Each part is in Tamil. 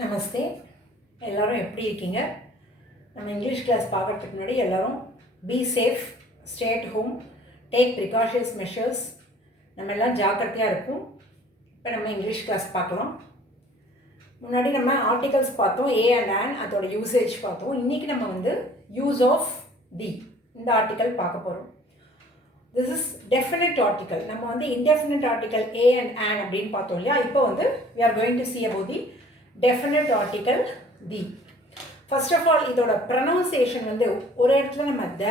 நமஸ்தே. எல்லோரும் எப்படி இருக்கீங்க? நம்ம இங்கிலீஷ் கிளாஸ் பார்க்குறதுக்கு முன்னாடி எல்லோரும் be safe, stay at home, take precautions measures, நம்ம எல்லாம் ஜாக்கிரதையாக இருக்கும். இப்போ நம்ம இங்கிலீஷ் கிளாஸ் பார்க்கலாம். முன்னாடி நம்ம ஆர்டிகல்ஸ் பார்த்தோம், ஏ அண்ட் ஆன், அதோட யூசேஜ் பார்த்தோம். இன்றைக்கி நம்ம வந்து யூஸ் ஆஃப் தி இந்த ஆர்டிக்கல் பார்க்க போகிறோம். This is definite article. நம்ம வந்து indefinite article A and on அப்படின்னு பார்த்தோம் இல்லையா? இப்போ வந்து we are going to see about the definite article the. First of all இதோட ப்ரொனவுன்சியேஷன் வந்து ஒரு இடத்துல நம்ம த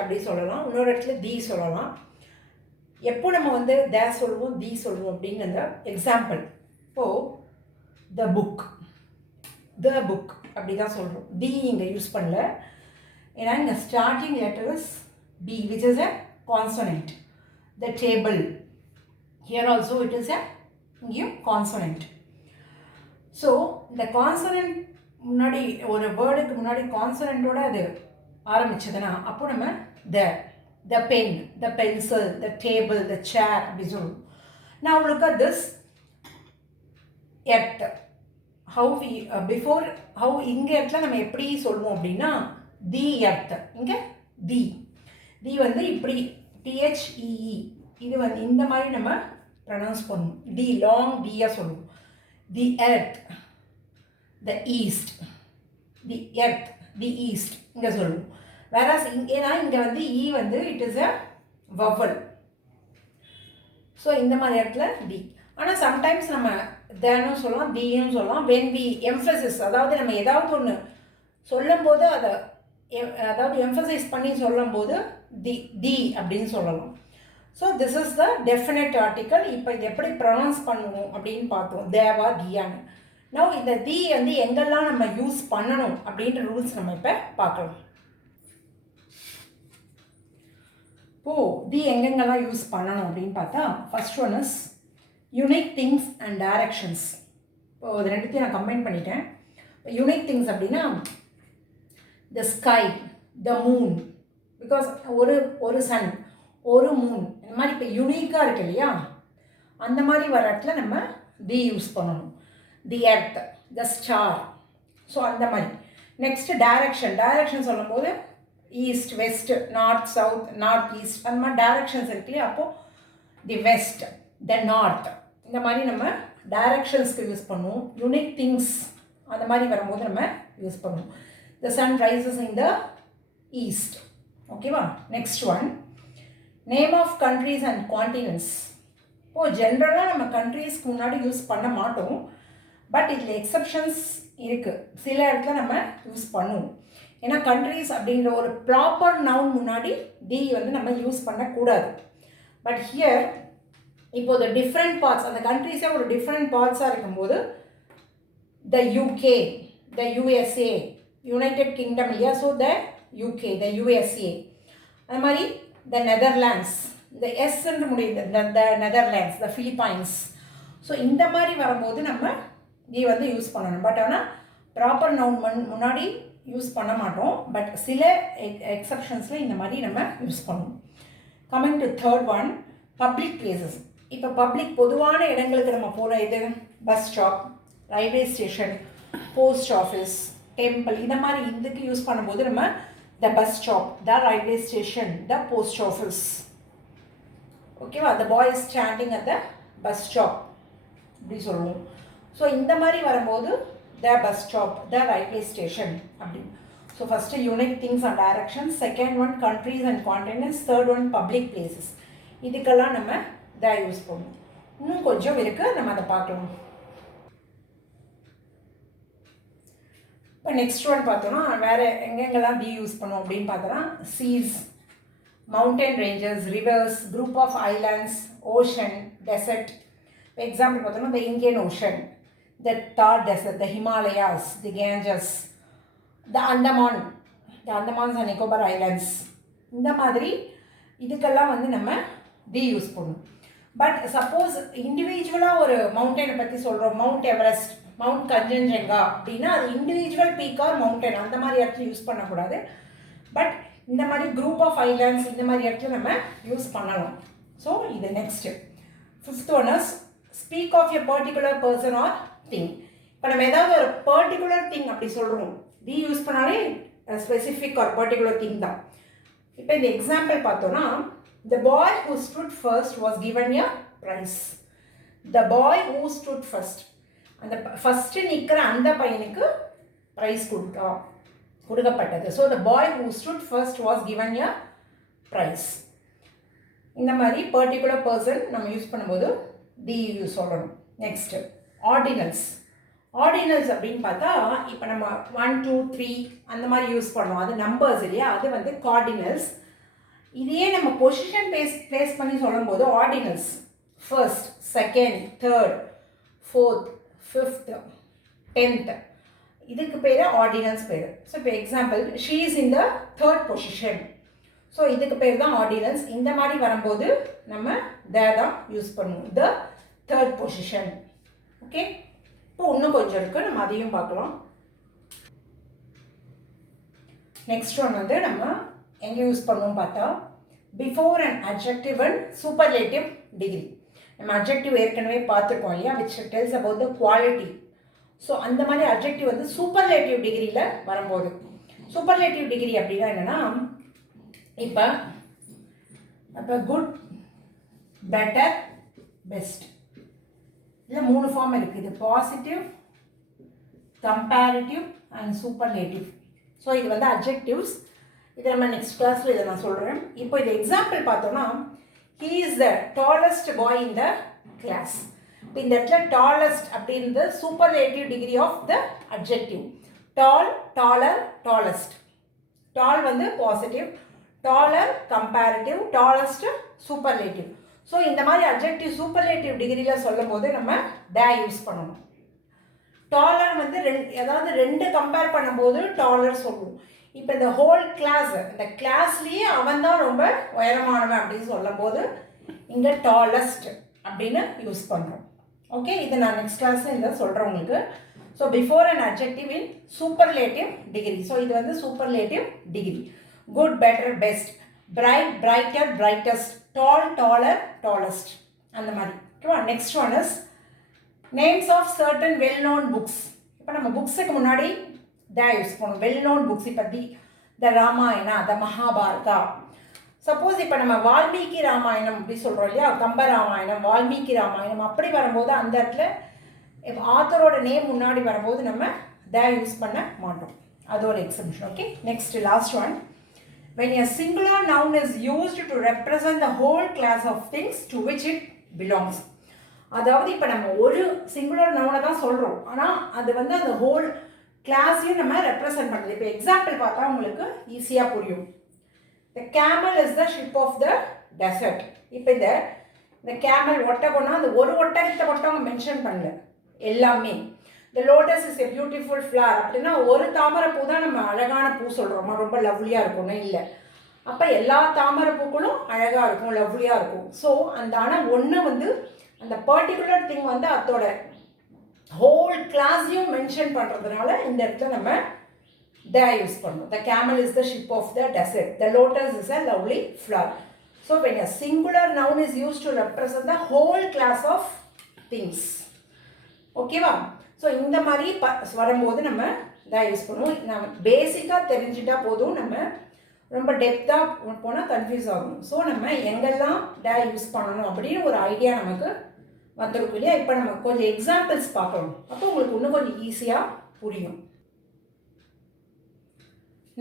அப்படி சொல்லலாம், இன்னொரு இடத்துல தி சொல்லலாம். எப்போ நம்ம வந்து த சொல்லுவோம், தி சொல்லுவோம் அப்படின்னு அந்த எக்ஸாம்பிள். இப்போது த புக் அப்படி தான் சொல்கிறோம். தி இங்கே யூஸ் பண்ணல, ஏன்னா இங்கே starting letter is T which is a consonant. The table, here also it is a consonant. So இந்த கான்சனன்ட் முன்னாடி ஒரு வேர்டுக்கு முன்னாடி கான்சனன்ட்டோட அது ஆரம்பிச்சதுன்னா அப்போ நம்ம the pen, the pencil, the table, the chair அப்படி சொல்லுவோம். நான் look at this earth. How இங்கே இடத்துல நம்ம எப்படி சொல்லுவோம் அப்படின்னா தி எர்த். இங்கே தி வந்து இப்படி டிஹெச்இஇ, இது வந்து இந்த மாதிரி நம்ம ப்ரொனவுன்ஸ் பண்ணுவோம். டி லாங் டியாக சொல்லுவோம். The earth, the east, the earth, the east இங்கே சொல்லுவோம். வேறாஸ் ஏன்னா இங்கே வந்து இ வந்து it is a vowel. So இந்த மாதிரி இடத்துல டி. ஆனால் சம்டைம்ஸ் நம்ம தேனும் சொல்லலாம், தீயும் சொல்லலாம். வென் வி எம்ஃபசிஸ், அதாவது நம்ம ஏதாவது ஒன்று சொல்லும்போது அதை அதாவது எம்ஃபசைஸ் பண்ணி சொல்லும்போது தி அப்படின்னு சொல்லலாம். So this is the definite article. இப்போ இது எப்படி ப்ரொனவுன்ஸ் பண்ணுவோம் அப்படின்னு பார்த்தோம், தேவா தியான்னு. நவ் இந்த தி வந்து எங்கெல்லாம் நம்ம யூஸ் பண்ணணும் அப்படின்ற ரூல்ஸ் நம்ம இப்போ பார்க்கலாம். தி எங்கெங்கெல்லாம் யூஸ் பண்ணணும் அப்படின்னு பார்த்தா first one is unique things and directions. இப்போது இது ரெண்டுத்தையும் நான் கம்பைன் பண்ணிட்டேன். யுனிக் திங்ஸ் அப்படின்னா the sky, the moon, because ஒரு சன், ஒரு மூன், இந்த மாதிரி இப்போ யூனிக்காக இருக்கு இல்லையா? அந்த மாதிரி வர இடத்துல நம்ம தி யூஸ் பண்ணணும். The earth, the star, so அந்த மாதிரி. நெக்ஸ்ட் டைரக்ஷன் சொல்லும்போது east, west, north, south, north east, அந்த மாதிரி டைரக்ஷன்ஸ் இருக்கு இல்லையா? அப்போது தி வெஸ்ட், த நார்த், இந்த மாதிரி நம்ம டைரக்ஷன்ஸ்க்கு யூஸ் பண்ணுவோம். யூனிக் திங்ஸ் அந்த மாதிரி வரும்போது நம்ம யூஸ் பண்ணுவோம். The sun rises in the east. ஓகேவா? Next one name of countries and continents. இப்போது ஜென்ரலாக நம்ம கண்ட்ரீஸ்க்கு முன்னாடி யூஸ் பண்ண மாட்டோம், பட் இதில் எக்ஸப்ஷன்ஸ் இருக்குது. சில இடத்துல நம்ம யூஸ் பண்ணுவோம். ஏன்னா கண்ட்ரீஸ் அப்படின்ற ஒரு ப்ராப்பர் நவுன் முன்னாடி தி வந்து நம்ம யூஸ் பண்ணக்கூடாது. பட் ஹியர் இப்போது டிஃப்ரெண்ட் பார்ட்ஸ், அந்த கண்ட்ரீஸே ஒரு டிஃப்ரெண்ட் பார்ட்ஸாக இருக்கும்போது the UK, the USA, United Kingdom இல்லையா? So the UK, the USA, அது மாதிரி த நெதர்லாண்ட்ஸ், இந்த எஸ் என்று முடியுது, the Netherlands, the Philippines. So இந்த மாதிரி வரும்போது நம்ம தி வந்து யூஸ் பண்ணணும். பட் ஆனால் ப்ராப்பர் நவுன் முன்னாடி யூஸ் பண்ண மாட்டோம். பட் சில எக்ஸப்ஷன்ஸில் இந்த மாதிரி நம்ம யூஸ் பண்ணுவோம். Coming to third one, public places. இப்போ பப்ளிக் பொதுவான இடங்களுக்கு நம்ம போகிற இது bus stop, railway station, post office, temple, இந்த மாதிரி இதுக்கு யூஸ் பண்ணும்போது நம்ம the bus stop, the railway station, the post office. ஓகேவா? The boy is standing at the bus stop அப்படி சொல்லுவோம். ஸோ இந்த மாதிரி வரும்போது the bus stop, the railway station அப்படி. So first unique things and directions, second one countries and continents, third one public places. இதுக்கெல்லாம் நம்ம த யூஸ் பண்ணுவோம். இன்னும் கொஞ்சம் இருக்குது, நம்ம அதை பார்க்கலாம். இப்போ நெக்ஸ்ட் ஒன் பார்த்தோன்னா வேறு எங்கெங்கெல்லாம் தி யூஸ் பண்ணுவோம் அப்படின்னு பார்த்தோன்னா seas, mountain ranges, rivers, group of islands, ocean, desert. இப்போ எக்ஸாம்பிள் பார்த்தோன்னா the Indian Ocean, the Thar desert, the Himalayas, the Ganges, the Andamans and Nicobar islands. இந்த மாதிரி இதுக்கெல்லாம் வந்து நம்ம தி யூஸ் பண்ணுவோம். பட் சப்போஸ் இண்டிவிஜுவலாக ஒரு மவுண்டனை பற்றி சொல்கிறோம், மவுண்ட் எவரெஸ்ட், மவுண்ட் கஞ்சன்ஜங்கா அப்படின்னா அது இண்டிவிஜுவல் பீக் ஆர் மவுண்டன், அந்த மாதிரி இடத்துல யூஸ் பண்ணக்கூடாது. பட் இந்த மாதிரி குரூப் ஆஃப் ஐலாண்ட்ஸ் இந்த மாதிரி இடத்துல நம்ம யூஸ் பண்ணலாம். ஸோ இது next. Fifth one is speak of a particular person or thing. இப்போ நம்ம ஏதாவது ஒரு பர்டிகுலர் திங் அப்படி சொல்கிறோம், தி யூஸ் பண்ணாலே ஸ்பெசிஃபிக் ஒரு பர்டிகுலர் திங் தான். இப்போ இந்த எக்ஸாம்பிள் பார்த்தோன்னா, the boy who stood first was given a prize. the boy who stood first, அந்த ஃபஸ்ட்டு நிற்கிற அந்த பையனுக்கு ப்ரைஸ் கொடுக்கப்பட்டது. So the boy who stood first was given a prize. இந்த மாதிரி பர்டிகுலர் பர்சன் நம்ம யூஸ் பண்ணும்போது தி யூஸ் சொல்லணும். Next ordinals. ஆர்டினல்ஸ் அப்படின்னு பார்த்தா இப்போ நம்ம 1 2 3 அந்த மாதிரி யூஸ் பண்ணோம், அது நம்பர்ஸ் இல்லையா, அது வந்து கார்டினல்ஸ். இதையே நம்ம பொசிஷன் பிளேஸ் பண்ணி சொல்லும்போது ordinals first, second, third, fourth, fifth, 10th, இதுக்கு பேர் ஆர்டினல்ஸ் பேர். ஸோ இப்போ example, she is in the third position. So இதுக்கு பேர் தான் ஆர்டினல்ஸ். இந்த மாதிரி வரும்போது நம்ம தான் யூஸ் பண்ணுவோம், த தேர்ட் பொசிஷன். ஓகே, இப்போ இன்னும் கொஞ்சம் இருக்குது, நம்ம அதையும் பார்க்கலாம். நெக்ஸ்ட் ஒன் வந்து நம்ம எங்கே யூஸ் பண்ணுவோம் பார்த்தா, before and adjective and superlative degree. நம்ம அட்ஜெக்டிவ் ஏற்கனவே பார்த்துருக்கோம் இல்லையா, which டெல்ஸ் about the quality. So அந்த மாதிரி அட்ஜெக்டிவ் வந்து சூப்பர்லேட்டிவ் டிகிரியில் வரும்போது, சூப்பர்லேட்டிவ் டிகிரி அப்படின்னா என்னென்னா, இப்போ குட், பெட்டர், பெஸ்ட், இல்லை 3 ஃபார்ம் இருக்குது. இது positive, comparative and superlative. So இது வந்து அட்ஜெக்டிவ்ஸ். இதை நம்ம நெக்ஸ்ட் கிளாஸில் இதை நான் சொல்கிறேன். இப்போ இது எக்ஸாம்பிள் பார்த்தோன்னா, he is the tallest boy in the class. இப்போ இந்த இடத்துல டாலஸ்ட் அப்படின்றது superlative degree of the adjective. Tall, taller, tallest. Tall வந்து positive, taller comparative, tallest superlative. So இந்த மாதிரி அட்ஜெக்டிவ் சூப்பர்லேட்டிவ் டிகிரியில் சொல்லும் போது நம்ம யூஸ் பண்ணணும். டாலர் வந்து அதாவது 2 கம்பேர் பண்ணும்போது டாலர் சொல்லுவோம். இப்போ இந்த ஹோல் கிளாஸ், இந்த கிளாஸ்லேயே அவன் தான் ரொம்ப உயரமானவன் அப்படின்னு சொல்லும் போது இங்கே டாலஸ்ட் அப்படின்னு யூஸ் பண்ணுறோம். ஓகே, இது நான் நெக்ஸ்ட் கிளாஸில் இந்த சொல்கிறேன் உங்களுக்கு. So before and adjective in superlative degree. So இது வந்து superlative degree. Good, better, best, bright, brighter, brightest, tall, taller, tallest, அந்த மாதிரி. ஓகேவா. Next one is names of certain well known books. இப்போ நம்ம புக்ஸுக்கு முன்னாடி யூஸ் பண்ணுவோம். வெல் நோன் புக்ஸ், இப்போ த ராமாயணா, த மகாபாரதா. சப்போஸ் இப்போ நம்ம வால்மீகி ராமாயணம் அப்படி சொல்கிறோம் இல்லையா, கம்ப ராமாயணம், வால்மீகி ராமாயணம், அப்படி வரும்போது அந்த இடத்துல ஆத்தரோட நேம் முன்னாடி வரும்போது நம்ம யூஸ் பண்ண மாட்டோம். அது ஒரு exemption. Okay, next last one, when a singular noun is used to represent the whole class of things to which it belongs. அதாவது இப்போ நம்ம ஒரு சிங்குலர் நவுனை தான் சொல்கிறோம், ஆனால் அது வந்து அந்த ஹோல் கிளாஸையும் நம்ம ரெப்ரசன்ட் பண்ணுறது. இப்போ எக்ஸாம்பிள் பார்த்தா உங்களுக்கு ஈஸியாக புரியும். The camel is the ship of the desert. இப்போ இந்த கேமல் ஒட்டகம்னா அந்த ஒரு ஒட்டகத்தை மட்டும் அவங்க மென்ஷன் பண்ணல, எல்லாமே. த lotus is a beautiful flower அப்படின்னா ஒரு தாமரை பூ தான் நம்ம அழகான பூ சொல்கிறோமா, ரொம்ப லவ்லியாக இருக்கும்னு இல்லை. அப்போ எல்லா தாமரை பூக்களும் அழகாக இருக்கும், லவ்லியாக இருக்கும். ஸோ அந்த ஆனால் ஒன்று வந்து அந்த பர்டிகுலர் திங் வந்து அதோட ஹோல் கிளாஸையும் மென்ஷன் பண்ணுறதுனால இந்த இடத்துல நம்ம யூஸ் பண்ணுவோம். The camel is the ship of the desert, the lotus is a lovely flower. So when a singular noun is used to represent the whole class of things. ஓகேவா. ஸோ இந்த மாதிரி வரும்போது நம்ம யூஸ் பண்ணுவோம். நம்ம பேசிக்காக தெரிஞ்சுட்டா போதும், நம்ம ரொம்ப டெப்த்தாக போனால் கன்ஃபியூஸ் ஆகும். ஸோ நம்ம எங்கெல்லாம் யூஸ் பண்ணணும் அப்படின்னு ஒரு ஐடியா நமக்கு வந்துருக்கும் இல்லையா. இப்போ நம்ம கொஞ்சம் எக்ஸாம்பிள்ஸ் பார்க்கணும், அப்போ உங்களுக்கு இன்னும் கொஞ்சம் ஈஸியாக புரியும்.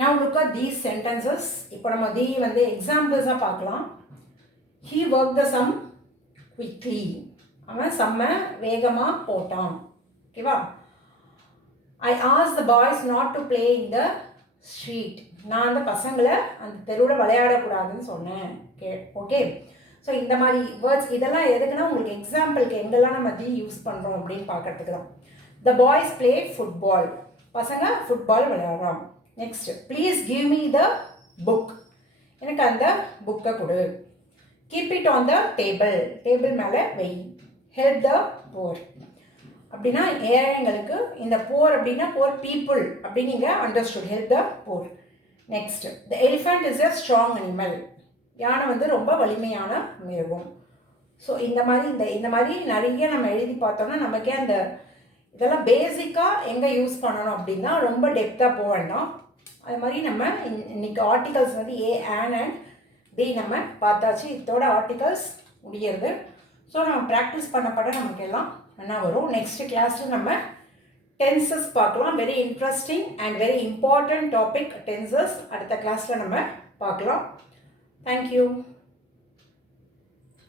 Now look at these sentences. இப்போ நம்ம வந்து எக்ஸாம்பிள்ஸாக பார்க்கலாம். He worked the sum quickly. அவன் செம்ம வேகமாக போட்டான். ஓகேவா. I asked the boys not to play in the street. நான் அந்த பசங்களை அந்த தெருவில் விளையாடக்கூடாதுன்னு சொன்னேன். ஓகே. ஸோ இந்த மாதிரி வேர்ட்ஸ் இதெல்லாம் எதுக்குன்னா உங்களுக்கு எக்ஸாம்பிளுக்கு எங்கெல்லாம் நம்ம யூஸ் பண்ணுறோம் அப்படின்னு பார்க்கறதுக்கு தான். The boys play football. பசங்க ஃபுட்பால் விளையாடுறான். Next, please give me the book. எனக்கு அந்த புக்கை கொடு. Keep it on the table. Table மேலே வை. ஹெல்ப் த போர். அப்படின்னா ஏழைங்களுக்கு, இந்த போர் அப்படின்னா போர் பீப்புள் அப்படின்னு நீங்கள் understood. Help the poor. Next, the elephant is a strong animal. யானை வந்து ரொம்ப வலிமையான மிருகம். ஸோ இந்த மாதிரி நிறைய நம்ம எழுதி பார்த்தோம்னா நமக்கே அந்த இதெல்லாம் பேசிக்காக எங்கே யூஸ் பண்ணணும் அப்படின்னா ரொம்ப டெப்த்தாக போக வேண்டாம். அது மாதிரி நம்ம இன்னைக்கு ஆர்டிகல்ஸ் வந்து ஏ அண்ட் டி நம்ம பார்த்தாச்சு. இதோட ஆர்டிகல்ஸ் முடிகிறது. ஸோ நம்ம ப்ராக்டிஸ் பண்ணப்பட நமக்கு எல்லாம் என்ன வரும். நெக்ஸ்ட் கிளாஸில் நம்ம டென்சஸ் பார்க்கலாம். Very interesting and very important topic tenses. அடுத்த கிளாஸில் நம்ம பார்க்கலாம். தேங்க்யூ.